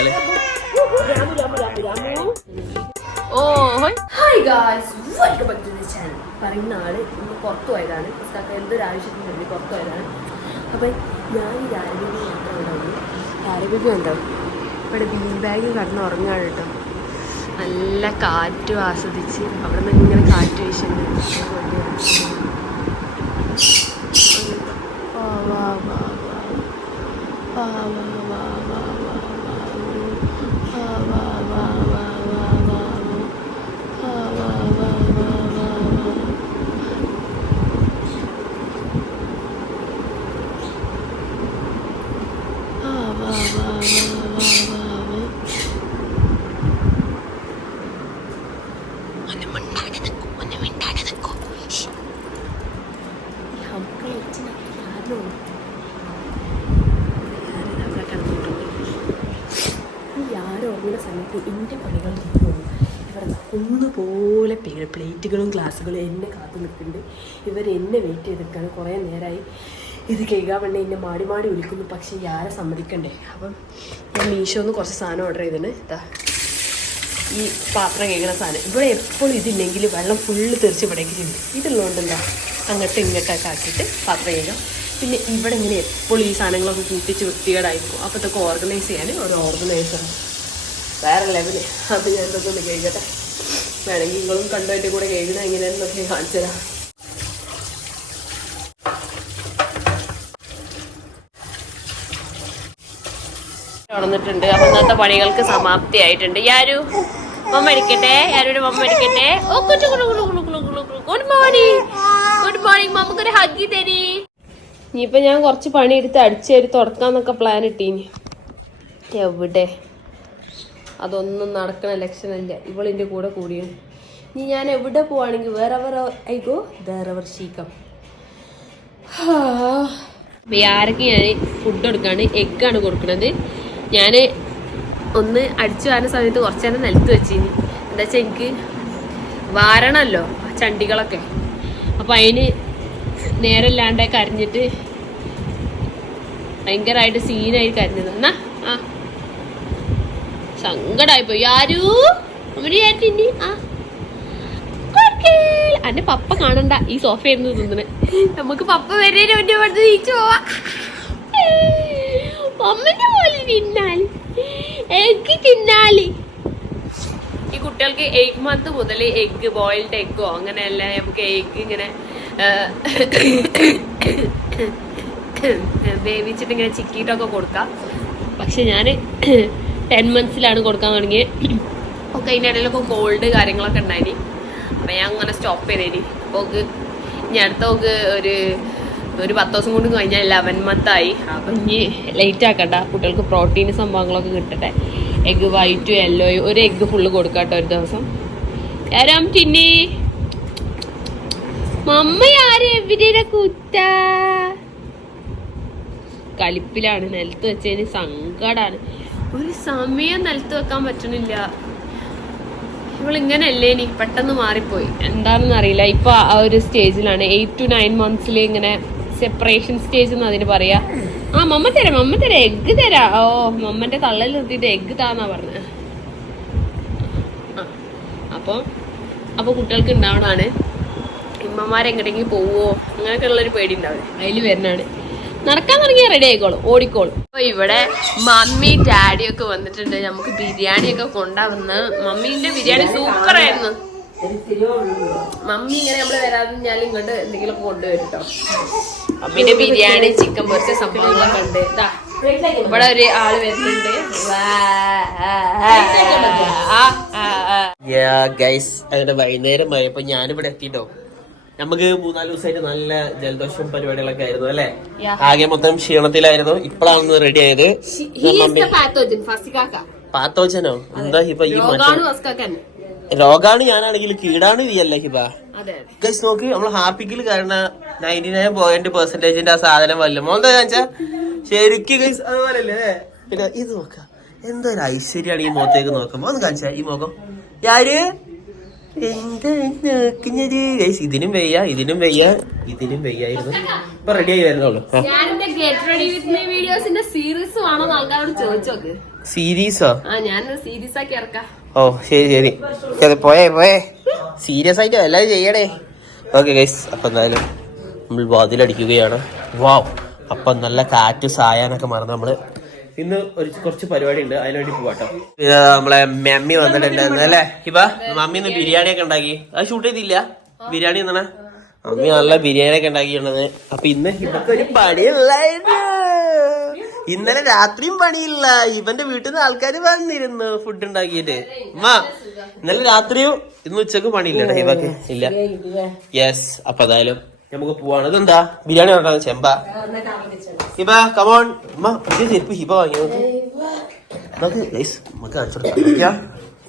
നോക്കിയാലേ. Hi guys, welcome back to the channel. പറയുന്ന ആള് ഇന്ന് പുറത്തു പോയതാണ്. എന്തൊരാവശ്യത്തിന് വേണ്ടി പുറത്തു പോയതാണ്. അപ്പം ഞാൻ ഈ ആരോഗ്യം യാത്ര ഉണ്ടാവുന്നു. ആരോഗ്യം ഉണ്ടാവും ഇവിടെ ബീൻ ബാഗിൽ കടന്ന് ഉറങ്ങാണ് കേട്ടോ. നല്ല കാറ്റും ആസ്വദിച്ച് അവിടെ നിന്ന് ഇങ്ങനെ കാറ്റ് വീശുന്നുണ്ട്. ഉറങ്ങുന്ന സമയത്ത് എൻ്റെ പണികൾ പോകും. ഇവിടെ ഒന്നുപോലെ പ്ലേറ്റുകളും ഗ്ലാസ്സുകളും എന്നെ കാത്തു നിൽക്കുന്നുണ്ട്. ഇവരെന്നെ വെയിറ്റ് ചെയ്തിരിക്കുകയാണ്. കുറേ നേരമായി ഇത് കേൾക്കാൻ വേണ്ടി എന്നെ മാടി മാടി വിളിക്കുന്നു. പക്ഷേ ആരെ സമ്മതിക്കണ്ടേ. അപ്പം ഞാൻ മീഷോന്ന് കുറച്ച് സാധനം ഓർഡർ ചെയ്തിന്. ഈ പാത്രം കേൾക്കുന്ന സാധനം ഇവിടെ എപ്പോഴും ഇതില്ലെങ്കിൽ വെള്ളം ഫുള്ള് തെറിച്ച് ഇവിടേക്കുണ്ട്. ഇതുള്ളതുകൊണ്ടെന്താ അങ്ങോട്ടും ഇങ്ങോട്ടൊക്കെ ആക്കിയിട്ട് പാത്രം കേൾക്കാം. പിന്നെ ഇവിടെ ഇങ്ങനെ എപ്പോഴും ഈ സാധനങ്ങളൊക്കെ കൂട്ടിച്ച് വൃത്തികേടായിരിക്കും. അപ്പോൾ ഇതൊക്കെ ഓർഗനൈസ് ചെയ്യാൻ ഒരു ഓർഗനൈസറാണ് വേറെ ലെവല്. അത് ഞാൻ ഇതൊക്കെ ഒന്ന് കേൾക്കട്ടെ. വേണമെങ്കിൽ നിങ്ങളും കണ്ടു എൻ്റെ കൂടെ കേൾക്കണം എങ്ങനെയാണെന്നൊക്കെ കാണിച്ചു തരാം. തുറന്നിട്ടുണ്ട്. അപ്പം ഇന്നത്തെ പണികൾക്ക് സമാപ്തിയായിട്ടുണ്ട്. യാരു മമ്മ എടുക്കട്ടെ, യാരുടെ മമ്മ എടുക്കട്ടെ. ഓ ഗുഡ് മോർണിംഗ്, ഗുഡ് മോർണിംഗ്. മമ്മക്കൊരു ഹഗ്ഗി തരീ. ഇനിയിപ്പോൾ ഞാൻ കുറച്ച് പണിയെടുത്ത് അടിച്ചേരി തുടക്കാന്നൊക്കെ പ്ലാൻ ഇട്ടീനി. എവിടെ അതൊന്നും നടക്കണ ലക്ഷണമില്ല. ഇവളിൻ്റെ കൂടെ കൂടിയാണ്. ഇനി ഞാൻ എവിടെ പോവാണെങ്കിൽ ഐ ഗോ വേറെവർ ശീക്കം. ആരൊക്കെ ഞാൻ ഫുഡ് കൊടുക്കാണ്. എഗ്ഗാണ് കൊടുക്കുന്നത്. ഞാൻ ഒന്ന് അടിച്ചു വരുന്ന സമയത്ത് കുറച്ച് നേരം നിലത്ത് വെച്ചിനി. എന്താ വെച്ചാൽ എനിക്ക് വാരണമല്ലോ ചണ്ടികളൊക്കെ. അപ്പം അതിന് നേരമില്ലാണ്ട് കരഞ്ഞിട്ട് ഭയങ്കരമായിട്ട് സീനായി കരഞ്ഞത്. എന്നാ ആ സങ്കടായിപ്പോയി. ആരു അവന് അന്റെ പപ്പ കാണണ്ട. ഈ സോഫയായിരുന്നു തിന്നണേ. നമുക്ക് പപ്പ വരെ തിരിച്ചു പോവാ. അമ്മന്റെ പോലെ തിന്നാല് എഗ് തിന്നാല്. ഈ കുട്ടികൾക്ക് 8 month മുതൽ എഗ് ബോയിൽഡ് എഗ്ഗോ അങ്ങനെയല്ല നമുക്ക് എഗ് ഇങ്ങനെ വേവിച്ചിട്ട് ഇങ്ങനെ ചിക്കിയിട്ടൊക്കെ കൊടുക്കാം. പക്ഷെ ഞാൻ 10 monthsലാണ് കൊടുക്കാൻ തുടങ്ങിയത്. ഒക്കെ അതിൻ്റെ ഇടയിലൊക്കെ കോൾഡ് കാര്യങ്ങളൊക്കെ ഉണ്ടായിനി. അപ്പം ഞാൻ അങ്ങനെ സ്റ്റോപ്പ് ചെയ്തേനി. അപ്പോൾ ഇനി അടുത്ത ഒരു 10 ദിവസം കൊണ്ട് കഴിഞ്ഞാൽ 11 month ആയി. അപ്പം ഇനി ലേറ്റ് ആക്കണ്ട. കുട്ടികൾക്ക് പ്രോട്ടീൻ സംഭവങ്ങളൊക്കെ കിട്ടട്ടെ. എഗ്ഗ് വൈറ്റും യെല്ലോയും ഒരു എഗ്ഗ് ഫുള്ള് കൊടുക്കാട്ടോ ഒരു ദിവസം. ആരാം ചിന്നി മമ്മ എവിടെ കുത്ത കലിപ്പിലാണ്. നിലത്ത് വെച്ചതിന് സങ്കടാണ്. ഒരു സമയം നിലത്ത് വെക്കാൻ പറ്റണില്ല. ഇവളിങ്ങനെയല്ലേ ഇനി പെട്ടെന്ന് മാറിപ്പോയി. എന്താണെന്ന് അറിയില്ല. ഇപ്പൊ ആ ഒരു സ്റ്റേജിലാണ്. 8 to 9 months ഇങ്ങനെ സെപ്പറേഷൻ സ്റ്റേജ് എന്ന് അതിന് പറയാ. ആ മമ്മ തരാം എഗ്ഗ് തരാ. ഓ മമ്മന്റെ തള്ളൽ നിർത്തിയിട്ട് എഗ്ഗ് താന്നാ പറഞ്ഞത്. അപ്പൊ കുട്ടികൾക്ക് ഉണ്ടാവണാണ്. ഇമ്മമാരെങ്ങടെങ്കിലും പോവോ അങ്ങനെയൊക്കെ ഉള്ളൊരു പേടി ഉണ്ടാവും. അതിൽ വരുന്നതാണ്. നടക്കാൻ തുടങ്ങിയാൽ റെഡി ആയിക്കോളും, ഓടിക്കോളും. അപ്പൊ ഇവിടെ മമ്മി ഡാഡിയൊക്കെ വന്നിട്ടുണ്ട്. നമുക്ക് ബിരിയാണിയൊക്കെ കൊണ്ടുവന്ന്. മമ്മീന്റെ ബിരിയാണി സൂപ്പറായിരുന്നു. മമ്മി ഇങ്ങനെ നമ്മള് വരാതെ ഇങ്ങോട്ട് എന്തെങ്കിലുമൊക്കെ കൊണ്ടുവരും കേട്ടോ. മമ്മീന്റെ ബിരിയാണി ചിക്കൻ പൊരിച്ച സംഭവങ്ങളൊക്കെ ഉണ്ട്. ഇവിടെ ഒരു ആള് വരുന്നുണ്ട്. അങ്ങനെ വൈകുന്നേരം ആയപ്പോ ഞാനിവിടെ എത്തിട്ടോ. നമുക്ക് 3-4 ദിവസമായിട്ട് നല്ല ജലദോഷം പരിപാടികളൊക്കെ ആയിരുന്നു അല്ലെ. ആകെ മൊത്തം ക്ഷീണത്തിലായിരുന്നു. ഇപ്പോഴാണ് റെഡി ആയത്. പാത്തോജനോ എന്താ ഹിബ? ഈ രോഗാണ് ഞാനാണെങ്കിൽ കീടാണ് നീയല്ല ഹിബ. ഗൈസ് നോക്ക്, നമ്മൾ ഹാപ്പിക്കിൽ കാരണം 99% ആ സാധനം വല്ലുമോ എന്താ വെച്ചാ ശരിക്കും ഗൈസ് അതുപോലല്ലേ. പിന്നെ ഇത് നോക്ക എന്തൊരു ഐശ്വര്യാണ് ഈ മുഖത്തേക്ക് നോക്കുമ്പോ. ഒന്ന് കാണിച്ചാ ഈ മുഖം. യാര് എന്താ നോക്കുന്നത് ഗൈസ്? ഇതിനും വയ്യ, ഇതിനും വയ്യ, ഇതിനും വയ്യായിരുന്നു. ഇപ്പൊ റെഡി ആയി വരുന്നുള്ളൂ. സീരീസോ? ഓ ശരി ശരി, പോയേ പോയേ. സീരിയസ് ആയിട്ട് എല്ലാവരും ചെയ്യണേ. ഓക്കെ ഗൈസ്, അപ്പൊ എന്തായാലും നമ്മൾ വാതിലടിക്കുകയാണ്. വാവ്, അപ്പൊ നല്ല കാറ്റ് സായാനൊക്കെ മറന്ന് നമ്മള് ഇന്ന് കുറച്ച് പരിപാടി ഉണ്ട്, അതിനുവേണ്ടി പോവാട്ടോ. പിന്നെ നമ്മളെ മമ്മി വന്നിട്ടുണ്ടായിരുന്നു അല്ലേ ഹിബ? മമ്മി ഇന്ന് ബിരിയാണി ഒക്കെ ഉണ്ടാക്കി. അത് ഷൂട്ട് ചെയ്തില്ല ബിരിയാണി എന്നാണ്. മമ്മി നല്ല ബിരിയാണി ഒക്കെ ഉണ്ടാക്കിയിട്ടുള്ളത്. അപ്പൊ ഇന്ന് ഹിബക്ക് ഒരു പണിയുള്ളായിരുന്നു. ഇന്നലെ രാത്രിയും പണിയില്ല. ഇവന്റെ വീട്ടിൽ നിന്ന് ആൾക്കാർ വന്നിരുന്നു ഫുഡ് ഉണ്ടാക്കിയിട്ട്. ഉമ്മ ഇന്നലെ രാത്രിയും ഇന്ന് ഉച്ചക്ക് പണിയില്ല ഹിബക്ക് ഇല്ല. യെസ്, അപ്പൊ എന്തായാലും നമുക്ക് പോവാണ്. ഇതെന്താ ബിരിയാണി ഉണ്ടാകുന്ന ചെമ്പ? ഹിബ കമോൺ. ഉമ്മ പുതിയ ചെരുപ്പ് ഹിബ വാങ്ങിയോ?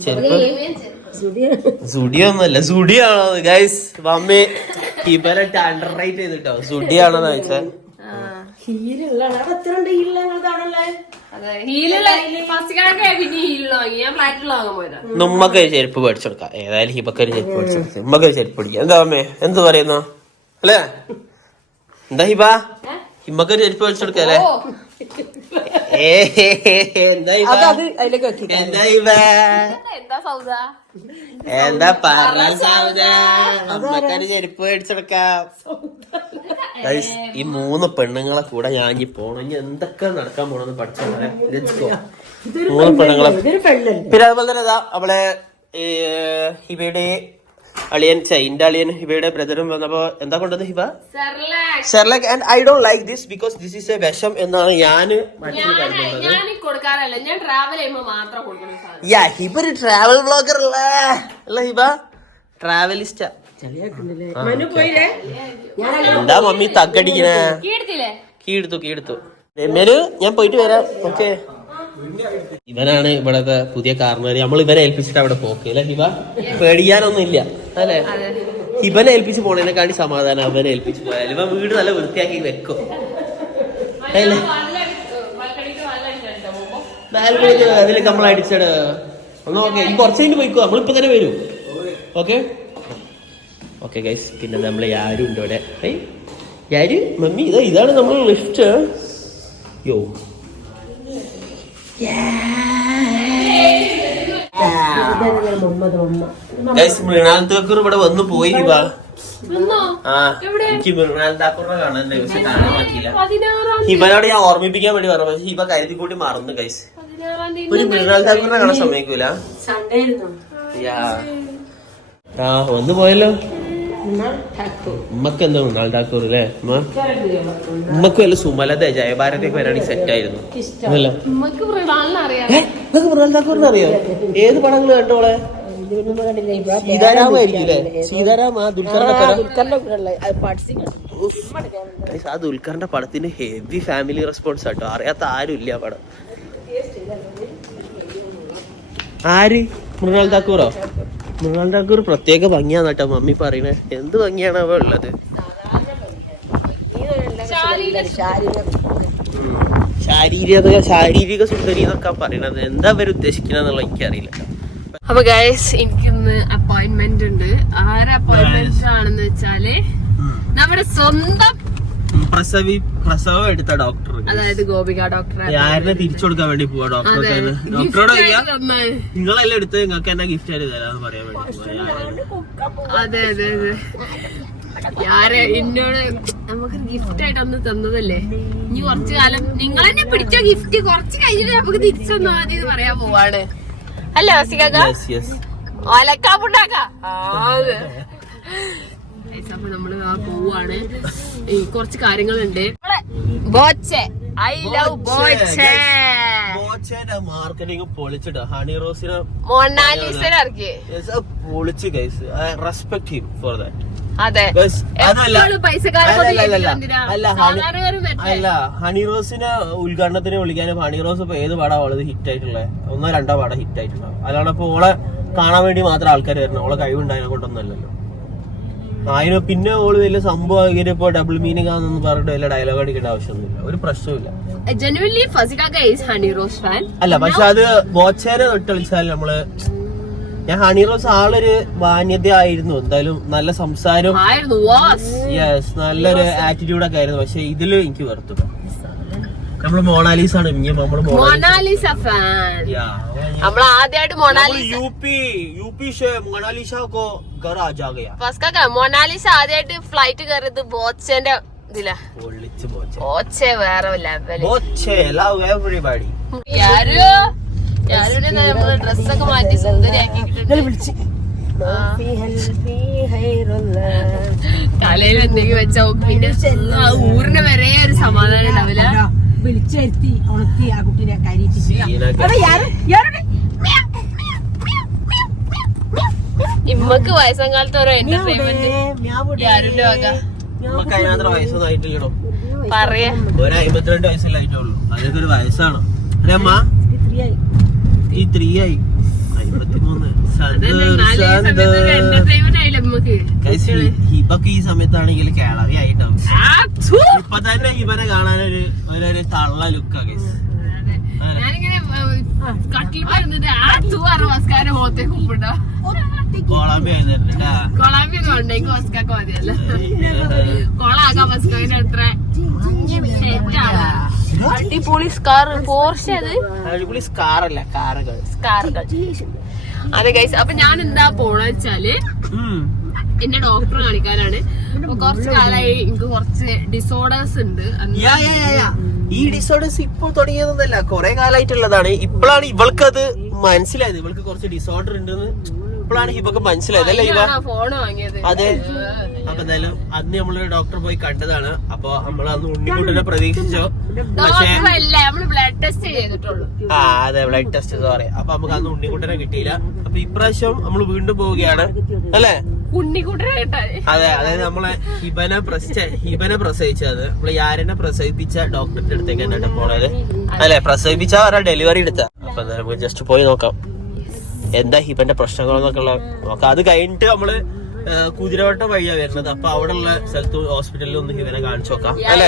ചെരുപ്പ് സുഡിയോ ഒന്നുമല്ല, സുഡിയോ ആണോ ഗൈസ്? മമ്മി ഹിബനെ അണ്ടർ റൈറ്റ് ചെയ്തിട്ടോ. സുഡിയോ ആണോന്ന് ചോദിച്ചാൽ നമ്മക്ക് ചെരുപ്പ് മേടിച്ചെടുക്കാം. ഏതായാലും ഹിബക്കൊരു ചെരുപ്പ് മേടിച്ചെടുക്കാം. ഉമ്മക്കൊരു ചെരുപ്പ് പിടിക്കാം. എന്താ അമ്മേ എന്ത് പറയുന്നു അല്ലേ? എന്താ ഹിബ ഹിമ്മക്കൊരു ചെരുപ്പ് മേടിച്ചെടുക്കാം അല്ലേ? എന്താ പറഞ്ഞ സൗദ? അമ്മക്കൊരു ചെരുപ്പ് മേടിച്ചെടുക്കാം. ഈ 3 പെണ്ണുങ്ങളെ കൂടെ ഞാൻ ഇനി പോണം. ഇനി എന്തൊക്കെ നടക്കാൻ പോണെന്ന് പഠിച്ചോ. 3 പെണ്ണുങ്ങളെ. പിന്നെ അതുപോലെ തന്നെ അവളെ ഹിബയുടെ അളിയൻ ചൈൻ്റെ അളിയൻ ഹിബയുടെ ബ്രദറും വന്നപ്പോ എന്താ കൊണ്ടത് Hiba? Cerelac. And I don't like this because this is A വിഷം എന്നാണ് ഞാൻ മനസ്സിൽ കരുതുന്നത്. യാ, ഹിബ ഒരു ട്രാവൽ വ്ളോഗർ അല്ല ഹിബ? ട്രാവലിസ്റ്റാ. എന്താ മമ്മി തക്കടിക്കണേ? കീഴ്ത്തു മെനു ഞാൻ പോയിട്ട് വരാം. ഓക്കെ, ഇവനാണ് ഇവിടത്തെ പുതിയ കാരണവര്. നമ്മൾ ഇവനെ ഏൽപ്പിച്ചിട്ട് അവിടെ പോക്ക് അല്ലെ ഹിബ? പേടിക്കാനൊന്നും ഇല്ല അല്ലെ? ഇവനെ ഏൽപ്പിച്ച് പോണേനെക്കാണ്ടി സമാധാനം അവനെ ഏൽപ്പിച്ച് പോയാൽ. ഇവൻ വീട് നല്ല വൃത്തിയാക്കി വെക്കും അല്ലേ? അതിലേക്ക് നമ്മൾ അടിച്ചട് ഒന്ന്. ഓക്കെ, ഈ കുറച്ച് കഴിഞ്ഞ് പോയിക്കോ, നമ്മളിപ്പോ തന്നെ വരും. Okay okay guys. പിന്നെ നമ്മളെ യാരും ഉണ്ട് ഇവിടെ. യാര് മമ്മി ഇതാണ് നമ്മൾ ലിഫ്റ്റ്. യോ മൃണാൽ താക്കൂർ ഇവിടെ വന്നു പോയി ഹിബ. എനിക്ക് മൃണാൽ താക്കൂറിനെ കാണാൻ കാണാൻ പറ്റിയില്ല. ഹിബനോട് ഞാൻ ഓർമ്മിപ്പിക്കാൻ വേണ്ടി പറഞ്ഞു, പക്ഷെ ഹിബ കരുതി കൂട്ടി മറന്നു ഗൈസ്. ഒരു മൃണാൽ താക്കൂറിനെ കാണാൻ സമ്മതിക്കൂല. വന്നു പോയല്ലോ. ഉമ്മക്ക് എന്താ മൃണാൽ താക്കൂർ അല്ലേ? ഉമ്മക്ക് വല്ല സുമലത ജയഭാരതൊക്കെ വരാണെങ്കിൽ സെറ്റ് ആയിരുന്നു. മൃണാൽ താക്കൂറിനെ അറിയോ? ഏത് പടങ്ങള് കണ്ടോളെ? സീതാരാമായിരിക്കും. സീതാരാമ ആ ദുൽഖറിന്റെ പടത്തിന് ഹെവി ഫാമിലി റെസ്പോൺസ് ആട്ടോ. അറിയാത്ത ആരും ഇല്ല പടം. ആര്? മൃണാൽ താക്കൂറോ? മൃണാൽ താക്കൂർ പ്രത്യേക ഭംഗിയാന്ന് കേട്ടോ മമ്മി പറയണേ. എന്ത് ഭംഗിയാണ് അവ ഉള്ളത്. ശാരീരിക സുന്ദരി എന്നൊക്കെ പറയണത്. എന്താ അവര് ഉദ്ദേശിക്കണെന്നുള്ള എനിക്കറിയില്ല. അപ്പൊ ഗൈസ്, എനിക്കിന്ന് അപ്പോയിന്റ്മെന്റ് ഉണ്ട്. ആരെ അപ്പോയിന്റ്മെന്റ് ആണെന്ന് വെച്ചാല് നമ്മുടെ സ്വന്തം പ്രസവം എടുത്ത ഡോക്ടർ, അതായത് ഗോപിക ഡോക്ടർ. ആരെ തിരിച്ചു കൊടുക്കാൻ വേണ്ടി പോവാ ഡോക്ടർക്ക്. ഡോക്ടറോട് നിങ്ങളെല്ലാം എടുത്ത് നിങ്ങൾക്ക് എന്നാ ഗിഫ്റ്റ് ആയിട്ട് തരാന്ന് പറയാൻ വേണ്ടി. അതെ അതെ അതെ, എന്നോട് നമുക്ക് ഗിഫ്റ്റ് ആയിട്ട് അന്ന് തന്നതല്ലേ. ഇനി കുറച്ചു കാലം നിങ്ങൾ തന്നെ പിടിച്ച ഗിഫ്റ്റ് കുറച്ച് കഴിഞ്ഞിട്ട് നമുക്ക് തിരിച്ചു തന്നാ മതി എന്ന് പറയാൻ പോവാണ്. അല്ലേ അപ്പൊ നമ്മള് പോവാണ്. കുറച്ച് കാര്യങ്ങളുണ്ട്. ഐ ലവ് മാർക്കറ്റിംഗ് പൊളിച്ചിട്ട് ഹണി റോസിനെ മൊണാലിസനെ ഇറക്കി പൊളിച്ച് guys. I respect him for that. അതെ, അല്ല ഹണി റോസിനെ ഉദ്ഘാടനത്തിന് വിളിക്കാനും ഹണി റോസ് ഇപ്പൊ ഏത് പടാ ഉള്ളത് ഹിറ്റ് ആയിട്ടുള്ളത്? 1-2 പടം ഹിറ്റ് ആയിട്ടുണ്ടാവും. അതാണ് ഇപ്പൊ ഓളെ കാണാൻ വേണ്ടി മാത്രം ആൾക്കാർ വരണം. ഓളെ കഴിവുണ്ടായതിനെ കൊണ്ടൊന്നല്ലല്ലോ. അതിന് പിന്നെ ഓള് വലിയ സംഭവം ഇപ്പൊ ഡബിൾ മീനിങ് ആണെന്ന് പറഞ്ഞിട്ട് വലിയ ഡയലോഗ് അടിക്കേണ്ട ആവശ്യമൊന്നുമില്ല. ഒരു പ്രശ്നമില്ല. അല്ല പക്ഷെ അത് ബോച്ചേനെ തൊട്ട് കളിച്ചാൽ നമ്മള് ഞാൻ ഹണി റോസ് ആളൊരു മാന്യത ആയിരുന്നു, എന്തായാലും നല്ല സംസാരം, യെസ് നല്ലൊരു ആറ്റിറ്റ്യൂഡ് ഒക്കെ ആയിരുന്നു. പക്ഷെ ഇതില് എനിക്ക് വെറുത്തു. നമ്മള് മൊണാലിസ ആണ്, മൊണാലിസ ഫാൻ. നമ്മൾ ആദ്യമായിട്ട് മൊണാലിസ ആദ്യമായിട്ട് ഫ്ലൈറ്റ് കയറിയത് ബോച്ചന്റെ ഇതിലാ. ബോച്ചെ വേറെ ലെവല്. നമ്മള് ഡ്രസ്സൊക്കെ മാറ്റി സുന്ദരിയാക്കി തലയിൽ എന്തെങ്കിലും വെച്ചാ പിന്നെ ഊറിന് വരെ ഒരു സമാധാനം ഉണ്ടാവില്ല. വിളിച്ചെത്തി ഉണർത്തി ആ കുട്ടീനെ ഇമ്മക്ക് വയസ്സാം കാലത്ത് ഓരോ എന്റർടൈൻമെന്റ് പറയാ. ഒരു 52 വയസ്സല്ലായിട്ടുള്ളൂ, അതൊക്കെ ഒരു വയസ്സാണോ? അമ്മ ഈ 3 ആയി 53. ഹിബക്ക് ഈ സമയത്താണെങ്കിൽ കേളവി ആയിട്ടാവും. ഇപ്പൊ തന്നെ ഹിബനെ കാണാനൊരു തള്ള ലുക്കാ ഗൈസ്. കോളാമ്പി ആയിരുന്നിട്ടാ. അടിപൊളി സ്കാർ പോർഷെ. അത് അടിപൊളി സ്കാറല്ല, കാറുകൾ. അതെ ഗൈസ്, അപ്പൊ ഞാൻ എന്താ പോണെന്ന് വെച്ചാല് എന്റെ ഡോക്ടറെ കാണിക്കാനാണ്. അപ്പൊ കുറച്ച് കാലമായി എനിക്ക് കുറച്ച് ഡിസോർഡേഴ്സ് ഉണ്ട്. ഈ ഡിസോർഡേഴ്സ് ഇപ്പോൾ തുടങ്ങിയതൊന്നല്ല, കുറെ കാലമായിട്ടുള്ളതാണ്. ഇപ്പോഴാണ് ഇവൾക്കത് മനസ്സിലായത്, ഇവൾക്ക് കുറച്ച് ഡിസോർഡർ ഉണ്ടെന്ന് ഇപ്പോഴാണ് ഇവക്ക് മനസ്സിലായത് അല്ലേ ഇവ? ഫോൺ വാങ്ങിയത്. അതെ. അപ്പൊ എന്തായാലും അന്ന് നമ്മളൊരു ഡോക്ടറെ പോയി കണ്ടതാണ്. അപ്പൊ നമ്മൾ അന്ന് ഉണ്ണിക്കുട്ടനെ പ്രതീക്ഷിച്ചോ, പക്ഷേ ബ്ലഡ് ടെസ്റ്റ് ചെയ്തിട്ടുള്ളൂ. അതെ, ബ്ലഡ് ടെസ്റ്റ് സോറി. അപ്പൊ നമുക്ക് അന്ന് ഉണ്ണിക്കുട്ടനെ കിട്ടിയില്ല. അപ്പൊ ഇപ്രാവശ്യം നമ്മൾ വീണ്ടും പോവുകയാണ് അല്ലേ? അതെ, അതായത് നമ്മളെ ഹിബനെ പ്രസവിച്ചത് നമ്മള് യാരനെ പ്രസവിപ്പിച്ച ഡോക്ടറിന്റെ അടുത്തേക്ക് എന്നിട്ട് പോണത് അല്ലെ? പ്രസവിപ്പിച്ച ഡെലിവറി എടുത്ത. അപ്പൊ നമുക്ക് ജസ്റ്റ് പോയി നോക്കാം എന്താ ഹിബന്റെ പ്രശ്നങ്ങളെന്നൊക്കെ ഉള്ള നോക്കാം. അത് കഴിഞ്ഞിട്ട് നമ്മള് കുതിരവട്ടം വഴിയാ വരുന്നത്. അപ്പൊ അവിടെ ഉള്ള സ്ഥലത്ത് ഹോസ്പിറ്റലിൽ ഒന്ന് ഹിബനെ കാണിച്ചു നോക്കാം അല്ലെ?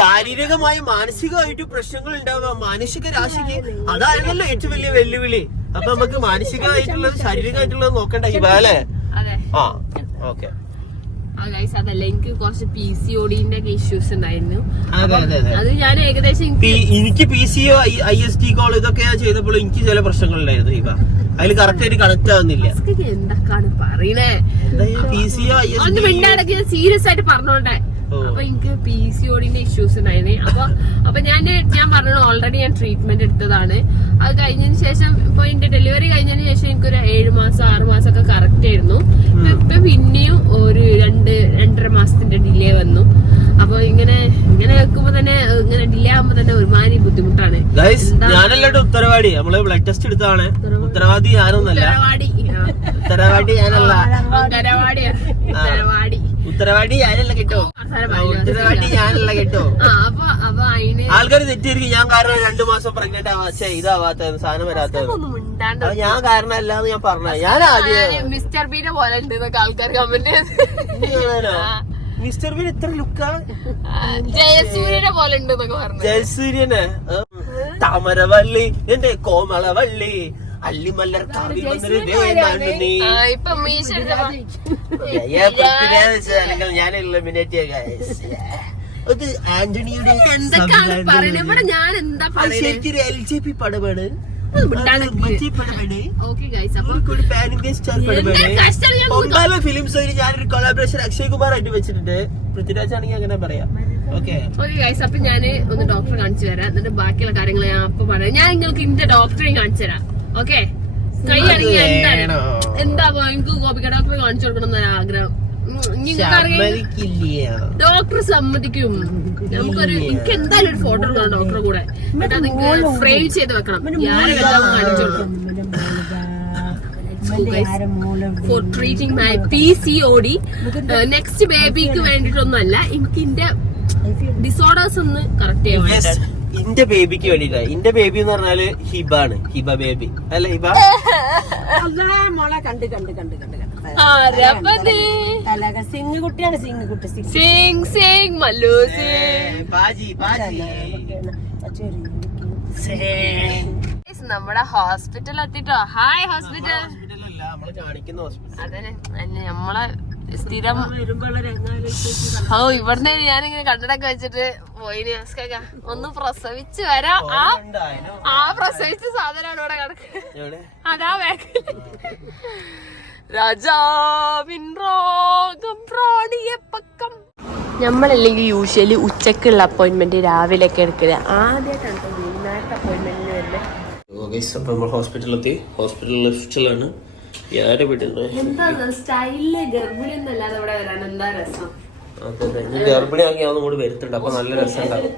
ശാരീരികമായും മാനസികമായിട്ടും പ്രശ്നങ്ങൾ ഉണ്ടാവുക മാനുഷിക രാശിക്ക് അതായിരുന്നല്ലോ ഏറ്റവും വലിയ വെല്ലുവിളി. അപ്പൊ നമുക്ക് മാനസികമായിട്ടുള്ളത് ശാരീരികമായിട്ടുള്ളത് നോക്കണ്ട ഹിബ അല്ലെ? ആ ഓക്കെ. അതല്ല, എനിക്ക് കുറച്ച് PCOD-ന്റെ ഒക്കെ ഇഷ്യൂസ് ഉണ്ടായിരുന്നു. അത് ഞാൻ ഏകദേശം എനിക്ക് PCO IST കോൾ ഇതൊക്കെ ചെയ്തപ്പോൾ എനിക്ക് ചില പ്രശ്നങ്ങൾ ഉണ്ടായിരുന്നു ഹിബ. അതിൽ കറക്റ്റ് ആയിട്ട് കണക്ട് ആവുന്നില്ല. എന്തൊക്കെയാണ് പറയണേ? PCO IST ഒന്ന് മിണ്ടാടക്കി സീരിയസ് ആയിട്ട് പറഞ്ഞോണ്ടേ. അപ്പൊ എനിക്ക് PCOD-ന്റെ ഇഷ്യൂസ് ഉണ്ടായിരുന്നു. അപ്പൊ ഞാൻ പറഞ്ഞു ഓൾറെഡി ഞാൻ ട്രീറ്റ്മെന്റ് എടുത്തതാണ്. അത് കഴിഞ്ഞതിന് ശേഷം ഇപ്പൊ എന്റെ ഡെലിവറി കഴിഞ്ഞതിന് ശേഷം എനിക്കൊരു 7 മാസം 6 മാസം ഒക്കെ കറക്റ്റ് ആയിരുന്നു. ഇപ്പൊ പിന്നെയും ഒരു 2-2.5 മാസത്തിന്റെ ഡിലേ വന്നു. അപ്പൊ ഇങ്ങനെ വെക്കുമ്പോ തന്നെ ഇങ്ങനെ ഡിലേ ആകുമ്പോ തന്നെ ഒരുമാതിരി ബുദ്ധിമുട്ടാണ്. ഞാനല്ലാണ്ട് ഉത്തരവാദി, നമ്മള് ബ്ലഡ് ടെസ്റ്റ് എടുത്താണ്. ഉത്തരവാദി ഞാനൊന്നല്ല, ഉത്തരവാദി ഞാനല്ല, ഉത്തരവാദി ഞാനല്ല കേട്ടോ, ഉത്തരവാദി ഞാനല്ല കേട്ടോ. ആൾക്കാർ തെറ്റിയിരിക്കും ഞാൻ കാരണം 2 മാസം പ്രഗ്നന്റ് ആവാ ഇതാവാത്ത സാധനം വരാത്തത് ഞാൻ കാരണം അല്ലാന്ന് ഞാൻ പറഞ്ഞ. ഞാൻ ആദ്യം മിസ്റ്റർ ബീനെ പോലെ ഉണ്ട് ആൾക്കാർ കമന്റ്. മിസ്റ്റർ ബീൻ എത്ര ലുക്കാ? ജയസൂര്യനെ പോലെ ഉണ്ട് എന്നൊക്കെ പറഞ്ഞു. ജയസൂര്യന് താമരവള്ളി എന്റെ കോമളവള്ളി അല്ലിമല്ലർ കാവി ഇപ്പൊ ഞാൻ എലിമിനേറ്റ് അത് ആന്റണിയുടെ എന്തൊക്കെയാണ് പറയുന്നത്? ഞാൻ എന്താ ശരിക്കും LJP പടമാണ്. ഫിലിംസ് ഞാനൊരു കൊളാബറേഷൻ അക്ഷയ് കുമാർ ആയിട്ട് വെച്ചിട്ടുണ്ട്. പൃഥ്വിരാജ് ആണെങ്കിൽ അങ്ങനെ പറയാം. ഓക്കെ ഗൈസ്, അപ്പൊ ഞാന് ഒന്ന് ഡോക്ടറെ കാണിച്ചു തരാം. എന്നിട്ട് ബാക്കിയുള്ള കാര്യങ്ങൾ ഞാൻ അപ്പൊ പറയാം. ഞാൻ നിങ്ങൾക്ക് ഇന്റെ ഡോക്ടറെ കാണിച്ചു തരാം. ഓക്കെ, കൈയാണെങ്കിൽ എന്താ എനിക്ക് ഗോപിക ഡോക്ടറെ കാണിച്ചു കൊടുക്കണം എന്നൊരു ആഗ്രഹം. ഡോക്ടർ സമ്മതിക്കും. നമുക്കൊരു എനിക്ക് എന്തായാലും ഒരു ഫോട്ടോ എടുക്കണം ഡോക്ടറെ കൂടെ. എന്നിട്ട് അത് നിങ്ങൾക്ക് ഫ്രെയിം ചെയ്ത് വെക്കണം. ഞാൻ കാണിച്ചു കൊടുക്കണം. For treating my PCOD. Next ബേബിക്ക് വേണ്ടിട്ടൊന്നുമല്ല, എനിക്ക് എന്റെ ഡിസോർഡേഴ്സ് ഒന്ന് കറക്റ്റ് ചെയ്യാൻ വേണ്ടിട്ടാണ്. ഇന്റെ ബേബിക്ക് വേണ്ടിട്ടാ. ഇന്റെ ബേബി എന്ന് പറഞ്ഞാല് ഹിബാണ്, ഹിബ ബേബി അല്ല ഹിബ മോളെ കണ്ട് കണ്ട് കണ്ട് കണ്ട് സിംഗുട്ടിയാണ്. സിംഗ് മല്ലു നമ്മുടെ ഹോസ്പിറ്റൽ എത്തിട്ടോ. Hi hospital. നമ്മള് കാണിക്കുന്ന ഹോസ്പിറ്റൽ. അതന്നെ നമ്മളെ സ്ഥിരം ഇവിടുന്ന് ഞാനിങ്ങനെ കണ്ണടൊക്കെ വെച്ചിട്ട് പോയിന് ഒന്ന് പ്രസവിച്ച് വരാം. ആ പ്രസവിച്ച സാധനമാണ് ഇവിടെ കിടക്കുന്നത്. അതാ ബാക്കിൽ രാജാവിൻ രോഗം പ്രാണിയെ പക്കം. നമ്മളല്ലെങ്കിൽ യൂഷ്വലി ഉച്ചക്കുള്ള അപ്പോയിന്റ്മെന്റ് രാവിലെ ഒക്കെ എടുക്കുക. ആദ്യമായിട്ടാണ് വൈകുന്നേരത്തെ അപ്പോയിന്റ്മെന്റിന് വരുന്നത്. ഹോസ്പിറ്റലിലെത്തി. ഹോസ്പിറ്റൽ ലിഫ്റ്റിലാണ്. എന്താ സ്റ്റൈലില് ഗർഭിണി ഒന്നല്ലാതെ ഇവിടെ വരാൻ എന്താ രസം. അതെ, ഗർഭിണിയാക്കി അതൊന്നും കൂടി വരുത്തുണ്ട്. അപ്പൊ നല്ല രസം ഉണ്ടാവും.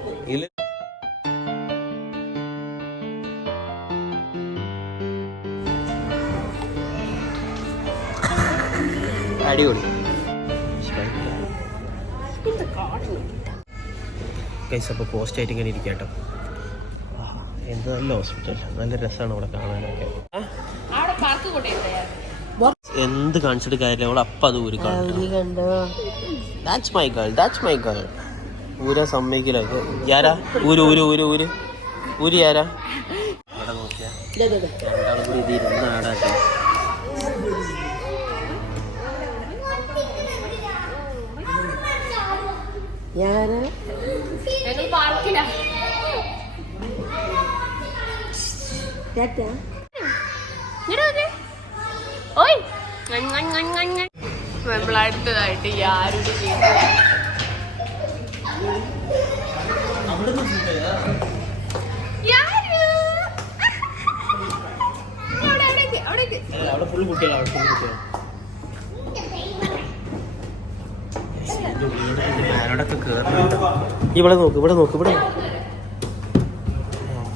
അടിപൊളി. അപ്പൊ പോസ്റ്റ് ആയിട്ട് ഇങ്ങനെ ഇരിക്കട്ടോ. എന്ത് നല്ല ഹോസ്പിറ്റൽ, നല്ല രസമാണ് ഇവിടെ കാണാനൊക്കെ. എന്ത് കാണിച്ചിട്ട് കാര്യമില്ല, അവളെ അപ്പ അത് ഊരി കണ്ടോ. That's my girl, that's my girl. ഊരാ സമ്മതിക്കലൊക്കെ. യാരാ ഊര് ഊര് ഊര് ഊര് ഊര് യാരാ. അവിടെ നോക്കിയാ രണ്ടാളും കൂടി ഇത് ഇരുന്ന് ആടാട്ടെ. അടുത്തതായിട്ട് യാരുടെ ഇവിടെ നോക്ക്, ഇവിടെ നോക്ക്, ഇവിടെ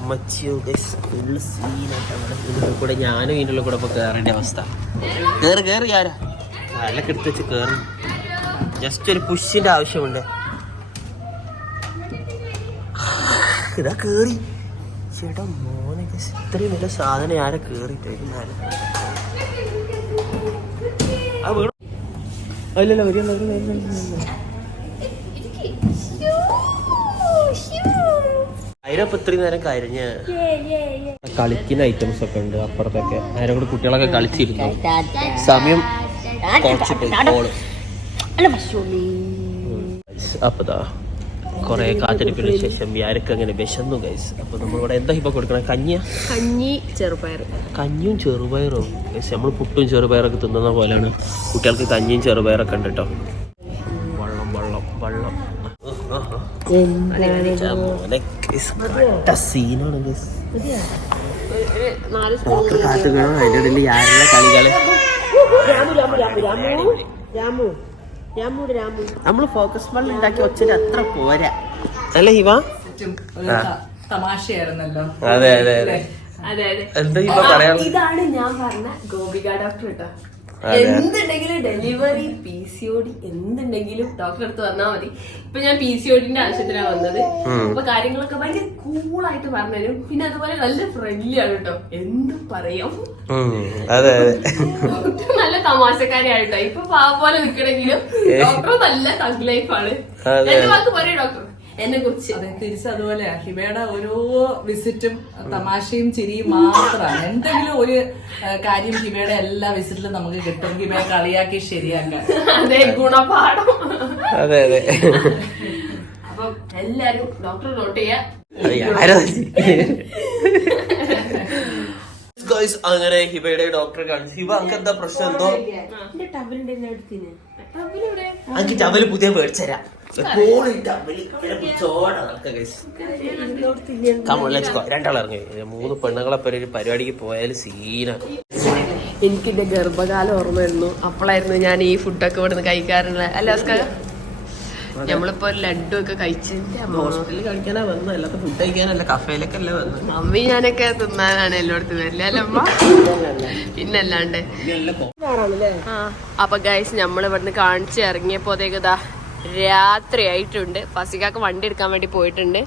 അമ്മച്ചിയോ ഫുള്ള് സീനായിട്ട്. കൂടെ ഞാനും ഇതിൻ്റെ കൂടെ ഇപ്പൊ കേറേണ്ട അവസ്ഥ. കേറി കേറി ആരാ കാലൊക്കെ എടുത്ത് വെച്ച് കേറി. ജസ്റ്റ് ഒരു പുഷിന്റെ ആവശ്യമുണ്ട്. ഇതാ കേറി. ചേട്ടാ മോനെ ഇത്രയും വലിയ സാധനം ആരെ കേറിട്ടോ. അല്ലല്ലോ ഒരു അതിനപ്പൊ ഇത്രയും നേരം കരിഞ്ഞ് കളിക്കുന്ന ഐറ്റംസ് ഒക്കെ ഉണ്ട് അപ്പുറത്തൊക്കെ. നേരെ കൂടെ കുട്ടികളൊക്കെ കളിച്ചിരുന്നു. സമയം അപ്പതാ കൊറേ കാത്തിരിപ്പിന് ശേഷം യാരൊക്കെ അങ്ങനെ വിശന്നു ഗൈസ്. അപ്പൊ നമ്മളിവിടെ എന്താ ഇപ്പൊ കൊടുക്കണേ? കഞ്ഞി ചെറുപയർ. കഞ്ഞിയും ചെറുപയറും ഗൈസ്. നമ്മൾ പുട്ടും ചെറുപയറൊക്കെ തിന്നുന്ന പോലെയാണ് കുട്ടികൾക്ക് കഞ്ഞിയും ചെറുപയറൊക്കെ ഉണ്ട് കേട്ടോ. വെള്ളം വെള്ളം വെള്ളം സീനാണ് ഗൈസ്. കാത്തുകണം. അതിന്റെ ഇടയിൽ യാരുടെ കളികള്. നമ്മള് ഫോക്കസ് ബോൾ ഉണ്ടാക്കി ഒച്ചത് അത്ര പോരാ അല്ലേ ഹിവ? തമാശയായിരുന്നല്ലോ. അതെ അതെ അതെ. എന്താ ഹിവ പറയാ? ഇതാണ് ഞാൻ പറഞ്ഞ ഗോപിക ഡോക്ടർ കേട്ടോ. എന്തുണ്ടെങ്കിലും ഡെലിവറി PCOD എന്തുണ്ടെങ്കിലും ഡോക്ടറെ അടുത്ത് വന്നാൽ മതി. ഇപ്പൊ ഞാൻ PCODന്റെ ആവശ്യത്തിനാണ് വന്നത്. അപ്പൊ കാര്യങ്ങളൊക്കെ ഭയങ്കര കൂളായിട്ട് പറഞ്ഞുതരും. പിന്നെ അതുപോലെ നല്ല ഫ്രണ്ട്ലി ആണ് കേട്ടോ. എന്തും പറയാം. നല്ല തമാശക്കാരിയായിട്ടോ. ഇപ്പൊ പോലെ നിക്കണെങ്കിലും ഡോക്ടർ നല്ല തഗ് ലൈഫാണ്. എന്റെ വാക്ക് പറയും ഡോക്ടർ എന്നെ കുറിച്ച്. അതെ, തിരിച്ചതുപോലെ ഹിബയുടെ ഓരോ വിസിറ്റും തമാശയും ചിരിയും മാത്രമാണ്. എന്തെങ്കിലും ഒരു കാര്യം ഹിബയുടെ എല്ലാ വിസിറ്റിലും നമുക്ക് കിട്ടും. ഹിബയെ കളിയാക്കി ശരിയാക്കാൻ. അതെ, ഗുണപാഠം. അതെ അതെ. അപ്പം എല്ലാരും ഡോക്ടർ നോട്ട് ചെയ്യാ. അങ്ങനെ ഹിബയുടെ ഡോക്ടറെ കാണിച്ചു. ഹിബ അനക്ക് എന്താ പ്രശ്നം? എന്തോ എനിക്ക് ടവല് പുതിയ മേടിച്ചരാം. രണ്ടാളിറങ്ങി. 3 പെണ്ണുങ്ങളെ പേര് ഒരു പരിപാടിക്ക് പോയാലും സീനാണ്. എനിക്കെന്റെ ഗർഭകാലം ഓർമ്മ വരുന്നു. അപ്പോഴായിരുന്നു ഞാൻ ഈ ഫുഡൊക്കെ ഇവിടുന്ന് കഴിക്കാറുള്ള. അല്ല നമ്മളിപ്പോ ലഡു ഒക്കെ കഴിച്ച് ഹോസ്പിറ്റലിൽ കഴിക്കാനാ വന്നത്, അല്ലാത്ത ഫുഡ് കഴിക്കാനല്ല. കഫേയിലൊക്കെ അല്ലേ വന്നത്. അമ്മി ഞാനൊക്കെ തിന്നാനാണ് എല്ലായിടത്തും വരില്ല അല്ലേ അമ്മ? പിന്നല്ലാണ്ട്. അപ്പൊ ഗൈസ് നമ്മൾ ഇവിടുന്ന് കാണിച്ച് ഇറങ്ങിയപ്പോഴത്തേക്ക് ഇതാ രാത്രി ആയിട്ടുണ്ട്. ഫസിക്കാക്ക് വണ്ടി എടുക്കാൻ വേണ്ടി പോയിട്ടുണ്ട്.